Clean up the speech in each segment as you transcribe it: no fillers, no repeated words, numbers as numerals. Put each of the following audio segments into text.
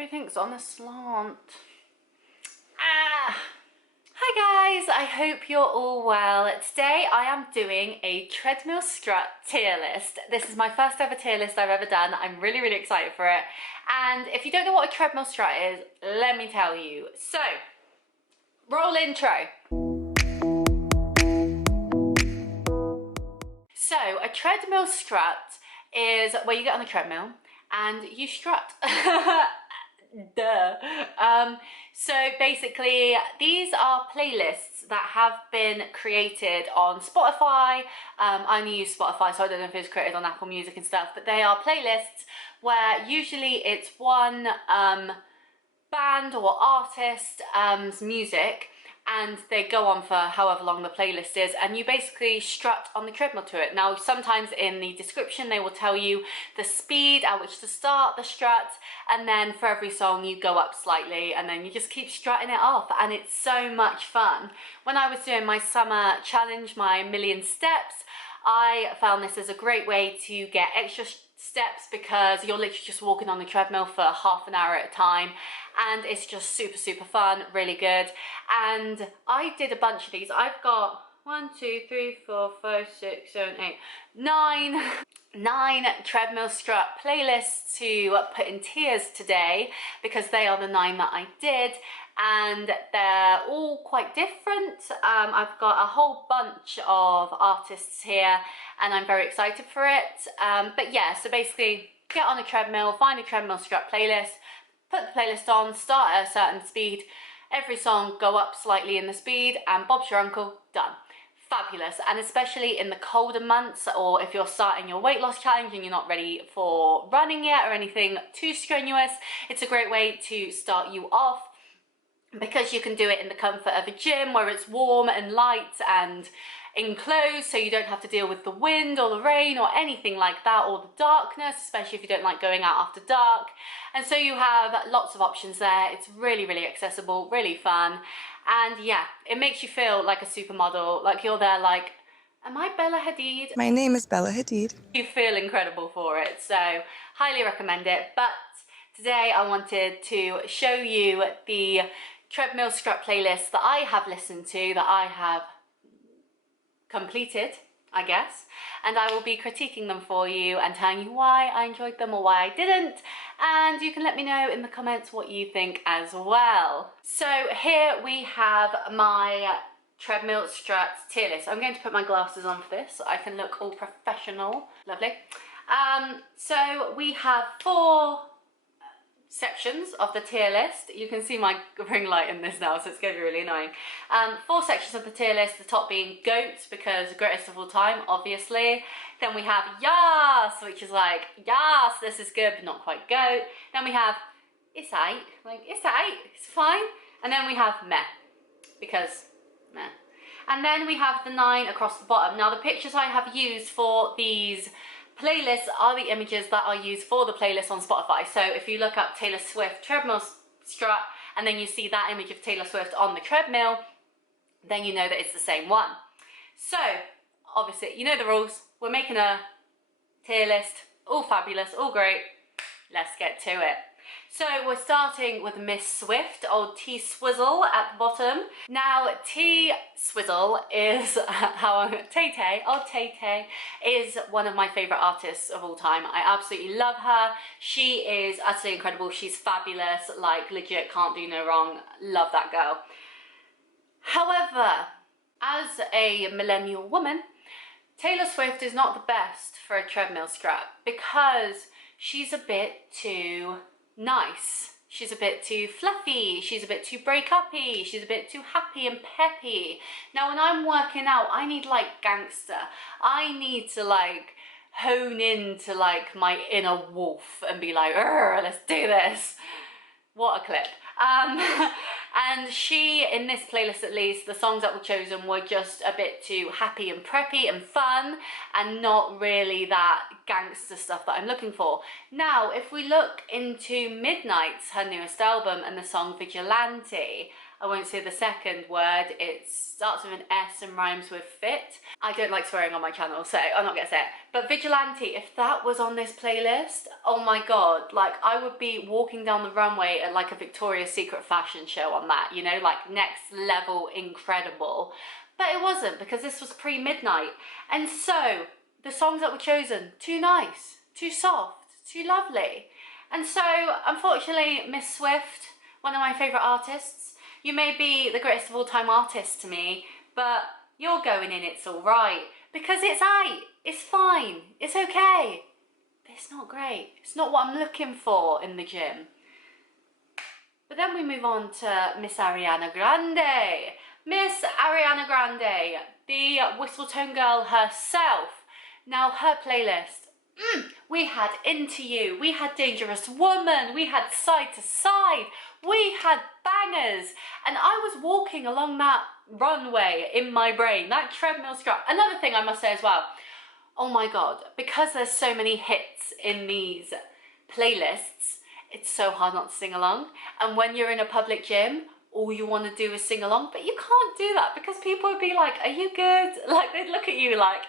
Everything's on a slant. Hi guys, I hope you're all well. Today I am doing a Treadmill Strut tier list. This is my first ever tier list I've ever done. I'm really excited for it. And if you don't know what a Treadmill Strut is, let me tell you. So, roll intro. So, a Treadmill Strut is where you get on the treadmill and you strut. Duh. So basically these are playlists that have been created on Spotify. I only use Spotify, so I don't know if it's created on Apple Music and stuff, but they are playlists where usually it's one band or artist's music, and they go on for however long the playlist is, and you basically strut on the treadmill to it. Now, sometimes in the description they will tell you the speed at which to start the strut, and then for every song you go up slightly, and then you just keep strutting it off, and it's so much fun. When I was doing my summer challenge, my million steps, I found this as a great way to get extra steps because you're literally just walking on the treadmill for half an hour at a time, and it's just super fun, really good. And I did a bunch of these. I've got 1, 2, 3, 4, 5, 6, 7, 8, 9 Treadmill Strut playlists to put in tiers today, because they are the 9 that I did, and they're all quite different. I've got a whole bunch of artists here and I'm very excited for it. But yeah, so basically get on a treadmill, find a Treadmill Strut playlist, put the playlist on, start at a certain speed, every song go up slightly in the speed, and Bob's your uncle, done. Fabulous. And especially in the colder months, or if you're starting your weight loss challenge and you're not ready for running yet or anything too strenuous, it's a great way to start you off, because you can do it in the comfort of a gym where it's warm and light and enclosed, so you don't have to deal with the wind or the rain or anything like that, or the darkness, especially if you don't like going out after dark. And so you have lots of options there. It's really accessible, really fun, and yeah, it makes you feel like a supermodel, like you're there like, am I Bella Hadid? My name is Bella Hadid. You feel incredible for it, so highly recommend it. But today I wanted to show you the Treadmill Strut playlist that I have listened to, that I have completed, I guess, and I will be critiquing them for you and telling you why I enjoyed them or why I didn't, and you can let me know in the comments what you think as well. So here we have my Treadmill Strut tier list. I'm going to put my glasses on for this so I can look all professional. Lovely. So we have 4 sections of the tier list. You can see my ring light in this now, so it's going to be really annoying. 4 sections of the tier list, the top being GOAT, because greatest of all time, obviously. Then we have Yas, which is like, yes, this is good, but not quite GOAT. Then we have it's aight, like it's aight, it's fine. And then we have meh, because meh. And then we have the 9 across the bottom. Now the pictures I have used for these playlists are the images that are used for the playlist on Spotify. So if you look up Taylor Swift Treadmill Strut and then you see that image of Taylor Swift on the treadmill, then you know that it's the same one. So obviously you know the rules. We're making a tier list, all fabulous, all great. Let's get to it. So we're starting with Miss Swift, old T-Swizzle at the bottom. Now T-Swizzle is Tay-Tay, old Tay-Tay, is one of my favourite artists of all time. I absolutely love her. She is utterly incredible. She's fabulous, like legit, can't do no wrong. Love that girl. However, as a millennial woman, Taylor Swift is not the best for a Treadmill Strut, because she's a bit too nice. She's a bit too fluffy, she's a bit too break-uppy, she's a bit too happy and peppy. Now when I'm working out, I need like gangster. I need to like hone into like my inner wolf and be like, let's do this. What a clip. And she, in this playlist at least, the songs that were chosen were just a bit too happy and preppy and fun, and not really that gangster stuff that I'm looking for. Now, if we look into Midnight's, her newest album, and the song Vigilante, I won't say the second word. It starts with an S and rhymes with fit. I don't like swearing on my channel, so I'm not gonna say it. But Vigilante, if that was on this playlist, oh my God, like I would be walking down the runway at like a Victoria's Secret fashion show on that, you know, like next level incredible. But it wasn't, because this was pre-midnight. And so the songs that were chosen, too nice, too soft, too lovely. And so unfortunately, Miss Swift, one of my favourite artists, you may be the greatest of all time artist to me, but you're going in It's Alright, because it's aight, it's fine, it's okay, but it's not great. It's not what I'm looking for in the gym. But then we move on to Miss Ariana Grande. Miss Ariana Grande, the Whistle-Tone Girl herself. Now her playlist, we had Into You, we had Dangerous Woman, we had Side to Side, we had bangers. And I was walking along that runway in my brain, that treadmill strut. Another thing I must say as well, oh my God, because there's so many hits in these playlists, it's so hard not to sing along. And when you're in a public gym, all you want to do is sing along, but you can't do that because people would be like, are you good? Like they'd look at you like,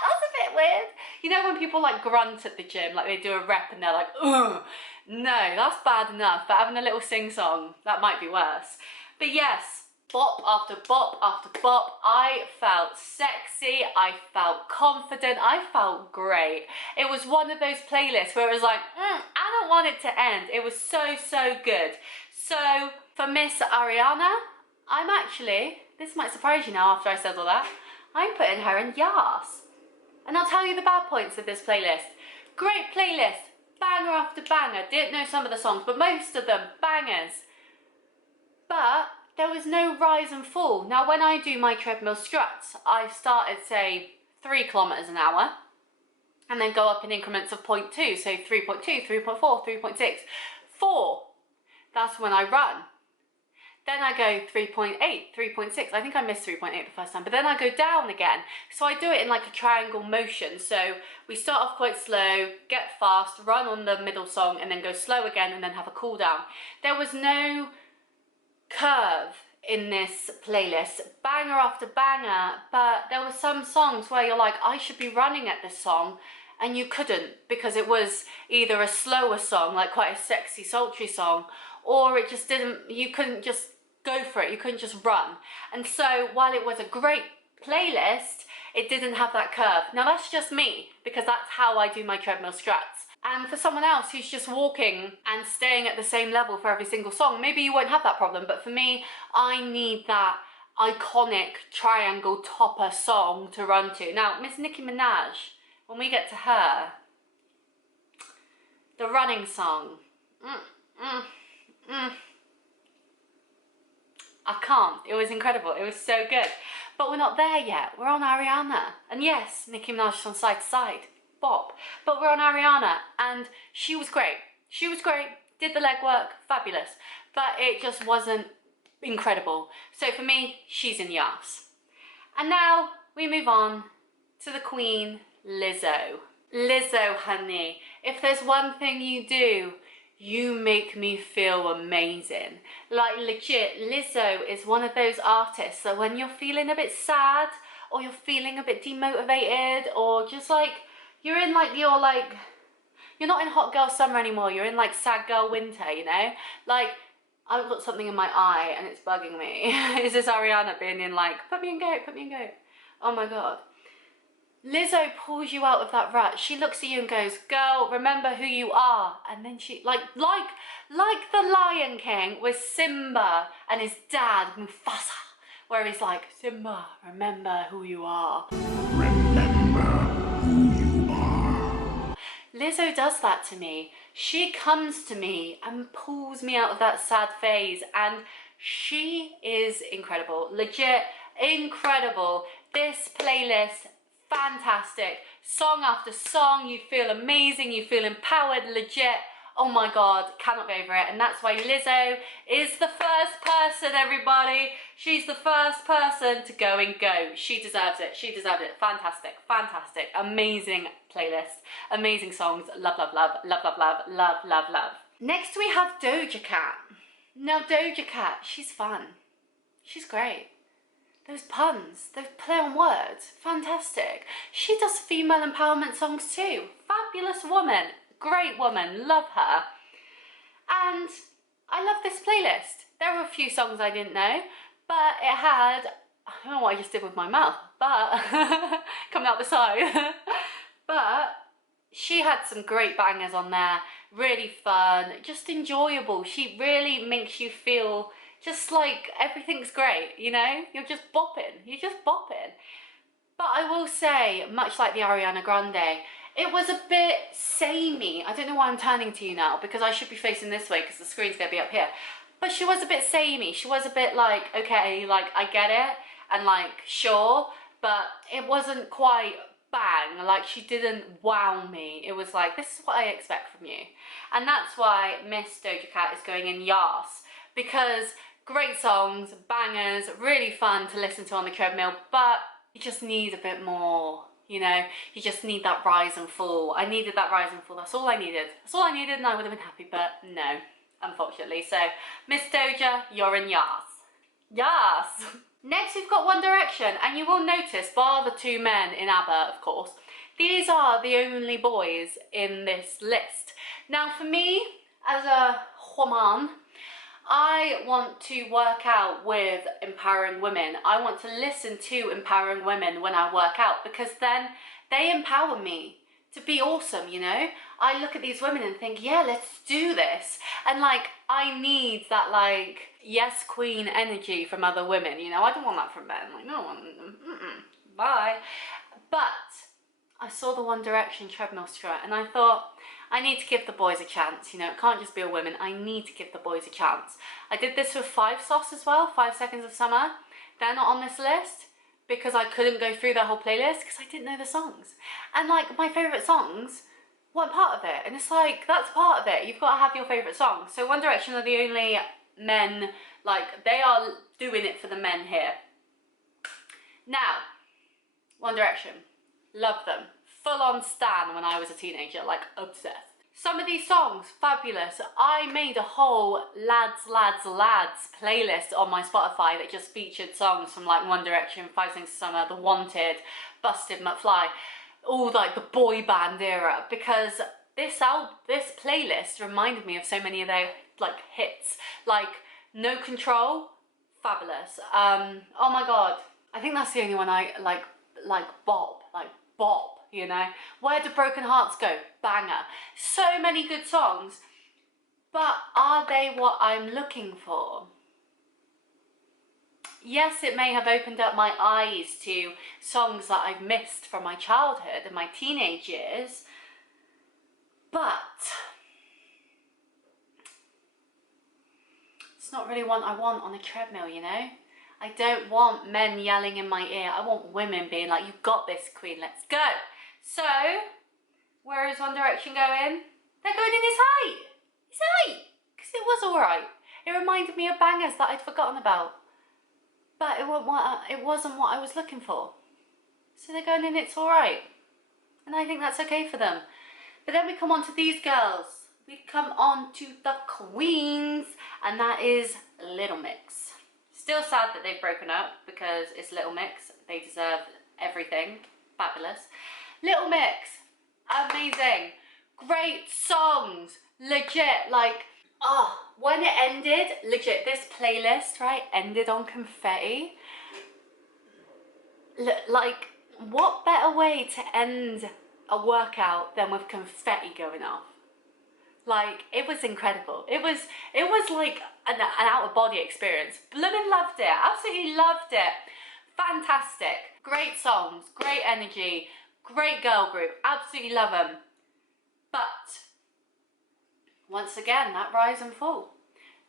that's a bit weird. You know when people like grunt at the gym, like they do a rep and they're like, ugh. No, that's bad enough, but having a little sing song, that might be worse. But yes, bop after bop after bop, I felt sexy, I felt confident, I felt great. It was one of those playlists where it was like, I don't want it to end. It was so, so good. So for Miss Ariana, I'm actually, this might surprise you now after I said all that, I'm putting her in yas. And I'll tell you the bad points of this playlist. Great playlist, banger after banger. Didn't know some of the songs, but most of them bangers. But there was no rise and fall. Now when I do my treadmill struts, I start at say 3 kilometers an hour and then go up in increments of 0.2, so 3.2, 3.4, 3.6, 4. That's when I run. Then I go 3.8, 3.6. I think I missed 3.8 the first time, but then I go down again. So I do it in like a triangle motion. So we start off quite slow, get fast, run on the middle song, and then go slow again, and then have a cool down. There was no curve in this playlist, banger after banger, but there were some songs where you're like, I should be running at this song, and you couldn't, because it was either a slower song, like quite a sexy, sultry song, or it just didn't, you couldn't just go for it, you couldn't just run. And so while it was a great playlist, it didn't have that curve. Now that's just me, because that's how I do my treadmill struts. And for someone else who's just walking and staying at the same level for every single song, maybe you won't have that problem, but for me, I need that iconic triangle topper song to run to. Now, Miss Nicki Minaj, when we get to her, the running song, I can't. It was incredible. It was so good. But we're not there yet. We're on Ariana. And yes, Nicki Minaj is on Side to Side. Bop. But we're on Ariana, and she was great. She was great. Did the legwork. Fabulous. But it just wasn't incredible. So for me, she's in yas. And now we move on to the Queen, Lizzo. Lizzo, honey. If there's one thing you do, you make me feel amazing. Like legit, Lizzo is one of those artists that when you're feeling a bit sad, or you're feeling a bit demotivated, or just like, you're not in hot girl summer anymore, you're in like sad girl winter, you know? Like, I've got something in my eye and it's bugging me. Is this Ariana being in like, put me in goat, put me in goat. Oh my God. Lizzo pulls you out of that rut. She looks at you and goes, girl, remember who you are. And then she, like the Lion King with Simba and his dad, Mufasa, where he's like, Simba, remember who you are. Remember who you are. Lizzo does that to me. She comes to me and pulls me out of that sad phase, and she is incredible. Legit incredible. This playlist, fantastic. Song after song, you feel amazing, you feel empowered, legit. Oh my God, cannot get over it. And that's why Lizzo is the first person, everybody. She's the first person to go and go. She deserves it, she deserves it. Fantastic, fantastic, amazing playlist, amazing songs. Love, love, love, love, love, love, love, love, love. Next we have Doja Cat. Now Doja Cat, she's fun. She's great. Those puns, those play on words, fantastic. She does female empowerment songs too. Fabulous woman, great woman, love her. And I love this playlist. There were a few songs I didn't know, but it had, I don't know what I just did with my mouth, but coming out the side. But she had some great bangers on there, really fun, just enjoyable. She really makes you feel just like everything's great, you know? You're just bopping. But I will say, much like the Ariana Grande, it was a bit samey. I don't know why I'm turning to you now, because I should be facing this way because the screen's going to be up here. But she was a bit samey. She was a bit like, okay, like, I get it, and like, sure, but it wasn't quite bang. Like, she didn't wow me. It was like, this is what I expect from you. And that's why Miss Doja Cat is going in Yas, because great songs, bangers, really fun to listen to on the treadmill, but you just need a bit more, you know? You just need that rise and fall. I needed that rise and fall. That's all I needed. That's all I needed, and I would have been happy, but no, unfortunately. So, Miss Doja, you're in Yas. Yas! Next, we've got One Direction, and you will notice, bar the two men in ABBA, of course, these are the only boys in this list. Now, for me, as a woman, I want to work out with empowering women. I want to listen to empowering women when I work out, because then they empower me to be awesome, you know? I look at these women and think, yeah, let's do this. And like, I need that like, yes queen energy from other women, you know? I don't want that from men. Like, no one, bye. But I saw the One Direction Treadmill Strut and I thought, I need to give the boys a chance, you know, it can't just be a women, I need to give the boys a chance. I did this with 5 Sauce as well, 5 Seconds of Summer. They're not on this list because I couldn't go through their whole playlist because I didn't know the songs. And like, my favourite songs weren't part of it. And it's like, that's part of it, you've got to have your favourite songs. So One Direction are the only men, like, they are doing it for the men here. Now, One Direction, love them. Full on stan when I was a teenager, like obsessed. Some of these songs, fabulous. I made a whole lads playlist on my Spotify that just featured songs from like One Direction, 5 Seconds of Summer, The Wanted, Busted, McFly, all like the boy band era, because this playlist reminded me of so many of their like hits, like No Control, fabulous. Oh my god, I think that's the only one I like bop. You know, Where Do Broken Hearts Go? Banger. So many good songs, but are they what I'm looking for? Yes, it may have opened up my eyes to songs that I've missed from my childhood and my teenage years, but it's not really what I want on a treadmill, you know? I don't want men yelling in my ear. I want women being like, you've got this, queen, let's go. So, where is One Direction going? They're going in his height. His height. Because it was alright. It reminded me of bangers that I'd forgotten about. But it wasn't what I was looking for. So they're going in It's Alright. And I think that's okay for them. But then we come on to these girls. We come on to the queens. And that is Little Mix. Still sad that they've broken up because it's Little Mix. They deserve everything. Fabulous. Little Mix, amazing, great songs, legit, like, oh, when it ended, legit, this playlist, right, ended on confetti. Like, what better way to end a workout than with confetti going off? Like, it was incredible. It was like an out-of-body experience. Blooming loved it, absolutely loved it. Fantastic, great songs, great energy, great girl group, absolutely love them. But, once again, that rise and fall.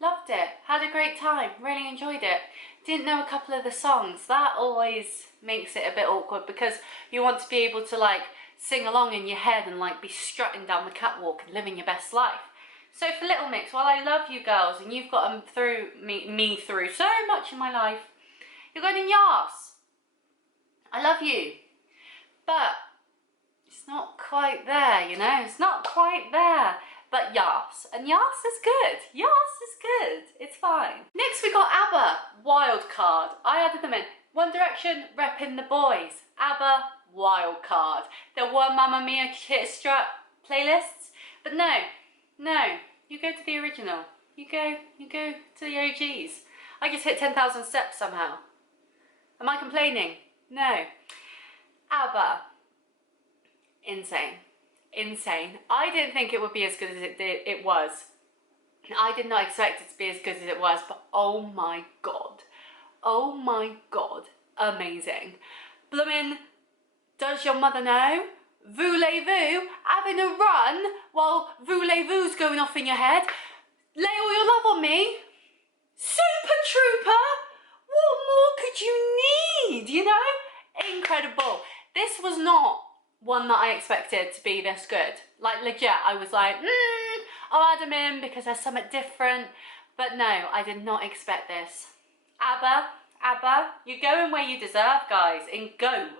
Loved it, had a great time, really enjoyed it. Didn't know a couple of the songs. That always makes it a bit awkward because you want to be able to like sing along in your head and like be strutting down the catwalk and living your best life. So for Little Mix, while I love you girls and you've got them through me through so much in my life, you're going in Yas. I love you. But it's not quite there, you know, it's not quite there. But Yas, and Yas is good. Yas is good. It's fine. Next we got ABBA, wild card. I added them in. One Direction, repping the boys. ABBA, wild card. There were Mamma Mia Strut playlists, but no, you go to the original. You go to the OGs. I just hit 10,000 steps somehow. Am I complaining? No. ABBA, insane. I didn't think it would be as good as it was. I did not expect it to be as good as it was, but oh my god, amazing. Bloomin' Does Your Mother Know? Voulez-vous, having a run while voulez-vou's going off in your head. Lay all your love on me. Super Trooper, what more could you need, you know? Incredible. This was not one that I expected to be this good. Like legit, I was like, I'll add them in because there's something different. But no, I did not expect this. ABBA, you're going where you deserve, guys. In GOAT.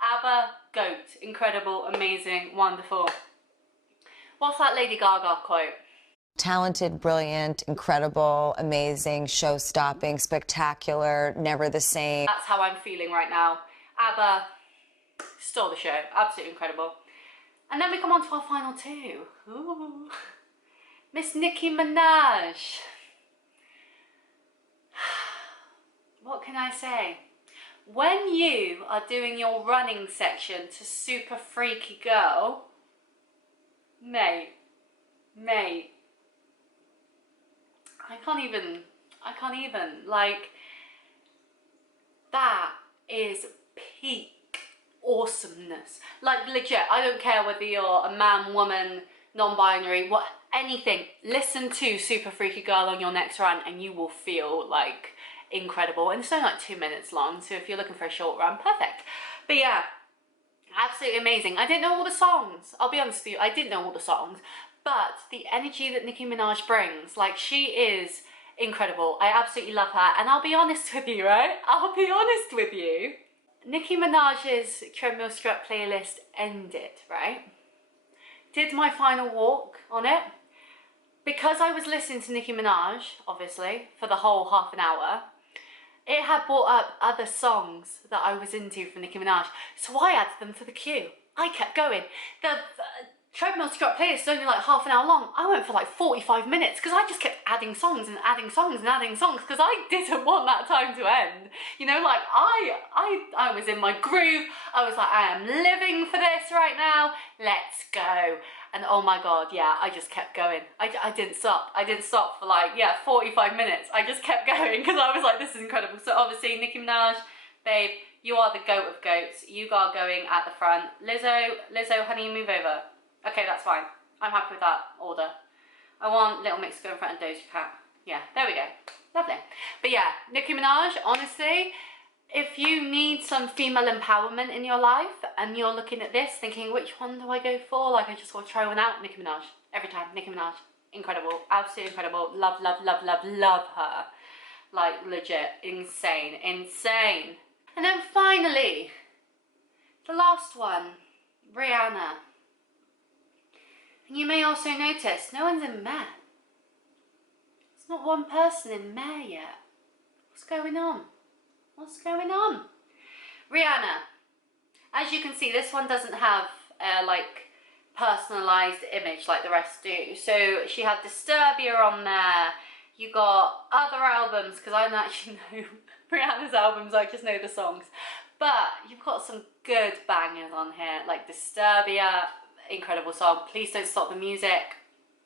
ABBA, GOAT. Incredible, amazing, wonderful. What's that Lady Gaga quote? Talented, brilliant, incredible, amazing, show-stopping, spectacular, never the same. That's how I'm feeling right now. ABBA stole the show. Absolutely incredible. And then we come on to our final two. Ooh. Miss Nicki Minaj. What can I say? When you are doing your running section to Super Freaky Girl, mate, I can't even, like, that is peak awesomeness. Like, legit, I don't care whether you're a man, woman, non-binary, what, anything, listen to Super Freaky Girl on your next run and you will feel, like, incredible. And it's only like 2 minutes long, so if you're looking for a short run, perfect. But yeah, absolutely amazing. I didn't know all the songs, I'll be honest with you, I didn't know all the songs, but the energy that Nicki Minaj brings, like, she is incredible. I absolutely love her. And I'll be honest with you, right? I'll be honest with you. Nicki Minaj's Treadmill Strut playlist ended, right? Did my final walk on it. Because I was listening to Nicki Minaj, obviously, for the whole half an hour, it had brought up other songs that I was into from Nicki Minaj. So I added them to the queue. I kept going. The Treadmill Strut playlist is only like half an hour long. I went for like 45 minutes because I just kept adding songs and adding songs and adding songs because I didn't want that time to end. You know, like I was in my groove. I was like, I am living for this right now. Let's go. And oh my God, yeah, I just kept going. I didn't stop. I didn't stop for like, yeah, 45 minutes. I just kept going because I was like, this is incredible. So obviously, Nicki Minaj, babe, you are the goat of goats. You are going at the front. Lizzo, honey, move over. Okay, that's fine. I'm happy with that order. I want Little Mix to go in front of Doja Cat. Yeah, there we go. Lovely. But yeah, Nicki Minaj, honestly, if you need some female empowerment in your life and you're looking at this thinking, which one do I go for? Like, I just want to try one out. Nicki Minaj. Every time. Nicki Minaj. Incredible. Absolutely incredible. Love, love, love, love, love her. Like, legit. Insane. Insane. And then finally, the last one. Rihanna. And you may also notice, no one's in Meh. There's not one person in Meh yet. What's going on? What's going on? Rihanna. As you can see, this one doesn't have a, like, personalised image like the rest do. So she had Disturbia on there. You got other albums, because I don't actually know Rihanna's albums, I just know the songs. But you've got some good bangers on here, like Disturbia. Incredible song. Please Don't Stop the Music.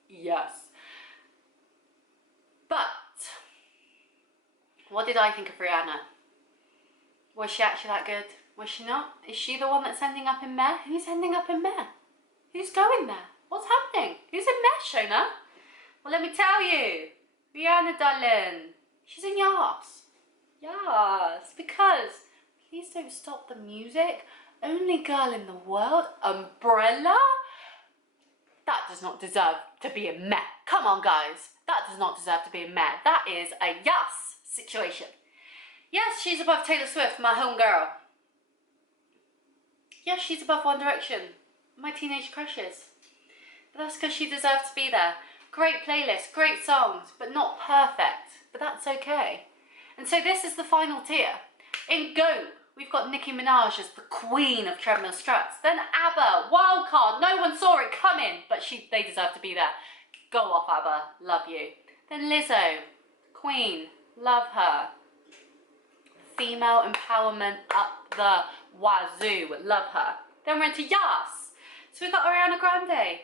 Yes. But what did I think of Rihanna? Was she actually that good? Was she not? Is she the one that's ending up in Meh? Who's ending up in Meh? Who's going there? What's happening? Who's in Meh, Shona? Well, let me tell you. Rihanna, darling. She's in Yas. Yes. Because Please Don't Stop the Music. Only girl in the world, Umbrella? That does not deserve to be a Meh. Come on, guys. That does not deserve to be a Meh. That is a yes situation. Yes, she's above Taylor Swift, my home girl. Yes, she's above One Direction, my teenage crushes. But that's because she deserves to be there. Great playlist, great songs, but not perfect. But that's okay. And so this is the final tier. In GOAT, we've got Nicki Minaj as the queen of Treadmill Struts. Then ABBA, wildcard, no one saw it coming, but they deserve to be there. Go off, ABBA, love you. Then Lizzo, queen, love her. Female empowerment up the wazoo, love her. Then we're into Yas. So we've got Ariana Grande,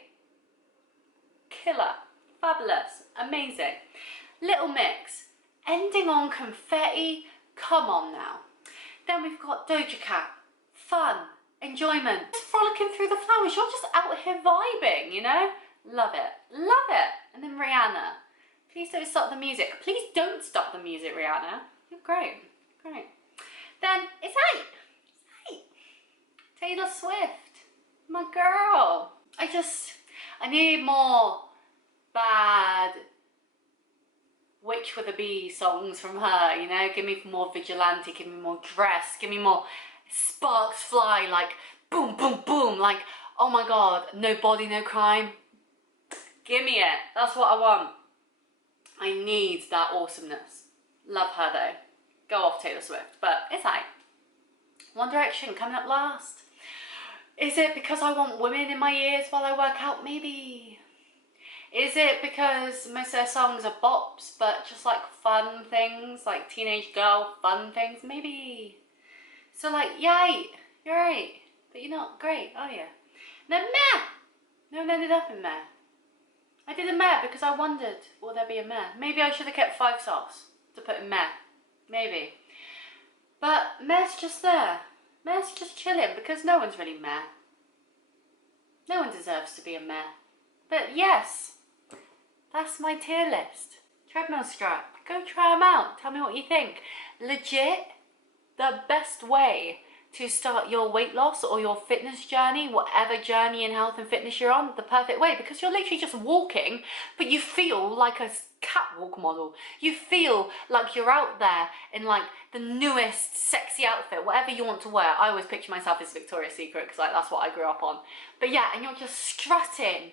killer, fabulous, amazing. Little Mix, ending on confetti, come on now. Then we've got Doja Cat, fun, enjoyment, just frolicking through the flowers. You're just out here vibing, you know? Love it, love it. And then Rihanna, please don't stop the music. Please don't stop the music, Rihanna. You're great, great. Then it's 8. Taylor Swift, my girl. I need more bad Witch with a Bee songs from her, you know? Give me more Vigilante, give me more Dress, give me more sparks fly, like boom, boom, boom, like, oh my God, no body, no crime. Give me it, that's what I want. I need that awesomeness. Love her though. Go off Taylor Swift, but it's like One Direction coming up last. Is it because I want women in my ears while I work out? Maybe. Is it because most of their songs are bops, but just like fun things, like teenage girl fun things? Maybe. So like, yay, you're right, but you're not great, are you? Then meh. No one ended up in meh. I did a meh because I wondered, will there be a meh? Maybe I should have kept 5 stars to put in meh. Maybe. But meh's just there. Meh's just chilling because no one's really meh. No one deserves to be a meh. But yes, that's my tier list. Treadmill Strut. Go try them out. Tell me what you think. Legit, the best way to start your weight loss or your fitness journey, whatever journey in health and fitness you're on, the perfect way, because you're literally just walking, but you feel like a catwalk model. You feel like you're out there in like the newest sexy outfit, whatever you want to wear. I always picture myself as Victoria's Secret because like that's what I grew up on. But yeah, and you're just strutting,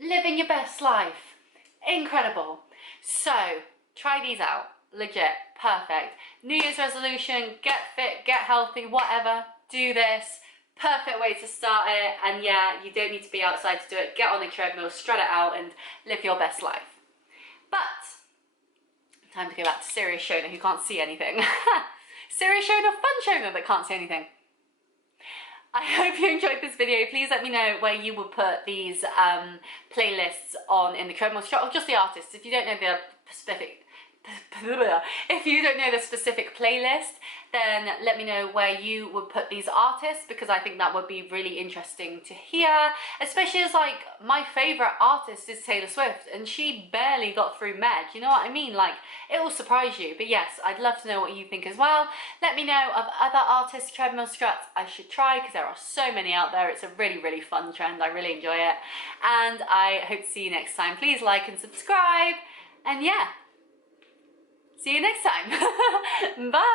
living your best life. Incredible. So try these out. Legit, perfect. New Year's resolution, get fit, get healthy, whatever, do this. Perfect way to start it. And yeah, you don't need to be outside to do it. Get on the treadmill, strut it out and live your best life. But, time to go back to serious Shona who can't see anything. Serious Shona, fun Shona that can't see anything. I hope you enjoyed this video. Please let me know where you would put these playlists on in the Treadmill Strut, or just the artists. If you don't know the specific playlist, then let me know where you would put these artists, because I think that would be really interesting to hear, especially as like my favorite artist is Taylor Swift and she barely got through Meg, you know what I mean? Like, it will surprise you. But yes, I'd love to know what you think as well. Let me know of other artists Treadmill Struts I should try, because there are so many out there. It's a really, really fun trend. I really enjoy it, and I hope to see you next time. Please like and subscribe, and yeah, see you next time. Bye.